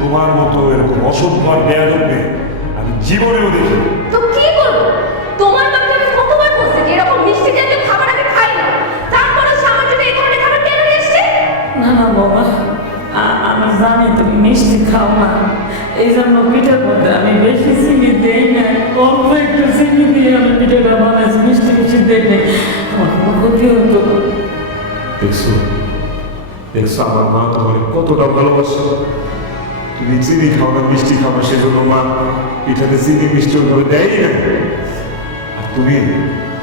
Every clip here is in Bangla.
তোমার মতো এরকম অসভ্য আর বেয়াদব আমি জীবনেও দেখি। তো কি করবো? তোমার বাচ্চা আমি কতবার বলছি যে এরকম মিষ্টি জাতীয় খাবার আমি খাই না, তারপরে সে আমার জন্য এই ধরনের খাবার কেন নিয়ে এসছে? না না বাবা, আমি জানি তুমি মিষ্টি খাও না, এই জন্য পিঠার মধ্যে আমি বেশি চিনি দেই না, অল্প একটু চিনি দিয়ে আমি পিঠাটা বানাইছি, মিষ্টি বেশি দেই না, আমার কোনো ক্ষতি হতো। দেখছো দেখছো আমার মা তোমার কতটা ভালোবাসে। তুমি চিনি খাও না, মিষ্টি খাও না, সেজন্য মা পিঠাতে চিনি মিষ্টি ওইভাবে দেয়ই না। আর তুমি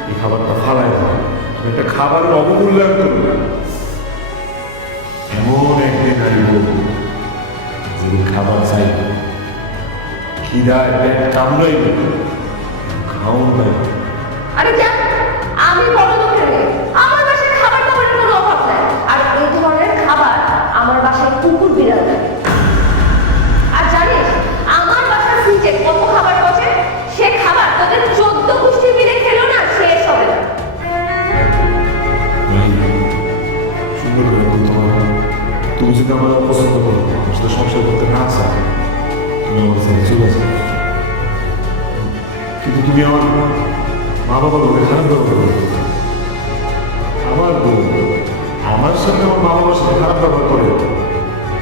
এই খাবারটা ফালাই দাও, তুমি একটা খাবারের অবমূল্যায়ন করবে। এমন একদিন আসবো যেদিন খাবার চাইবে, খিদায় পেট কামড়াইবে, খাওন নাই। আরে যা, আমি বড় লোকের মেয়ে, আমার বাসায় খাবার দাবারের কোনো অভাব নাই। আর এই ধরনের খাবার আমার বাসায় কুকুর বিড়াল থাকে। আর জানিস আমার বাসার ফ্রিজে কত খাবার বসে, সে খাবার তোদের 14 গোষ্ঠী মিলে খেলো না শেষ হবে না। সুন্দর করে বলতে হবে। তুমি যদি আমার পছন্দ করো, আমার সাথে সংসার করতে না চাও, তুমি আমার সাথে চলে যাও। কিন্তু তুমি আমার মা বাবার লোকের খারাপ ব্যবহার করো। আমার বউ আমার সাথে আমার মা বাবার সাথে খারাপ ব্যবহার করে,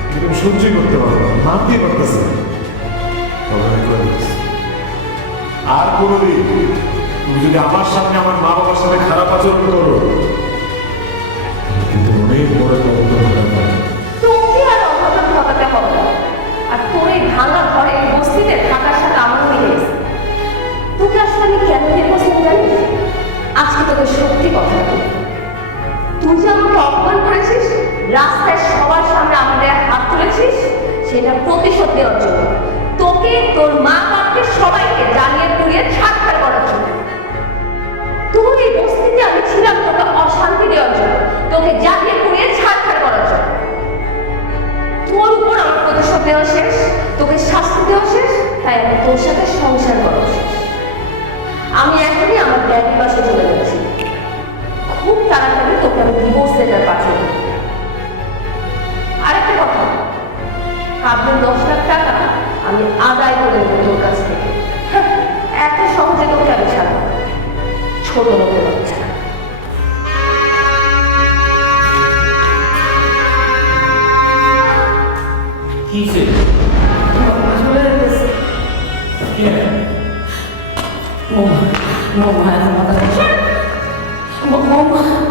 কিন্তু আমি সহ্যই করতে পারবো না, মানতেই পারতেছি না। তবে আমি করে দিচ্ছি, আর কোনোদিন তুমি যদি আমার সামনে আমার মা বাবার সাথে খারাপ আচরণ করো, কিন্তু অনেক বড় একটা অঘটন ব্যাপার। তোকে আর অঘটন ঘটাতে হবে না। আর তোর এই ভাঙা ঘরে এই বস্তিতে থাকার সাথে আমার মিলে গেছে। তোকে আসলে আমি কেন বিয়ে করছিলাম জানিস? আজকে তোকে সত্যি কথা বলি, তুই যে আমাকে অপমান করেছিস, রাস্তায় সবার সামনে আমাদের হাত তুলেছিস, সেটা প্রতিশোধ দেওয়ার জন্য, তোকে তোর মা বাপকে সবাইকে জ্বালিয়ে পুড়িয়ে ছাড়খাড় করার জন্য। তোর এই বস্তিতে আমি ছিলাম তোকে অশান্তি দেওয়ার জন্য, তোকে জ্বালিয়ে পুড়িয়ে ছাড়খাড় করার জন্য। তোর উপর আমার প্রতিশোধ দেওয়া শেষ, তোকে শাস্তি দেওয়া শেষ, তাই আমি তোর সাথে সংসার করা শেষ। আমি এখনই আমার ড্যাডির বাসে চলে যাচ্ছি। খুব তাড়াতাড়ি তোকে আমি ডিভোর্স লেটার পাঠিয়ে দেবো। আরেকটা কথা, কাবলের 10 লাখ টাকা আমি আদায় করে নেবো তোর কাছ থেকে। হ্যাঁ, এত সহজে তোকে আমি ছাড়বো না, ছোট লোকের বাচ্চা। কিসে চলে গেছে মাথা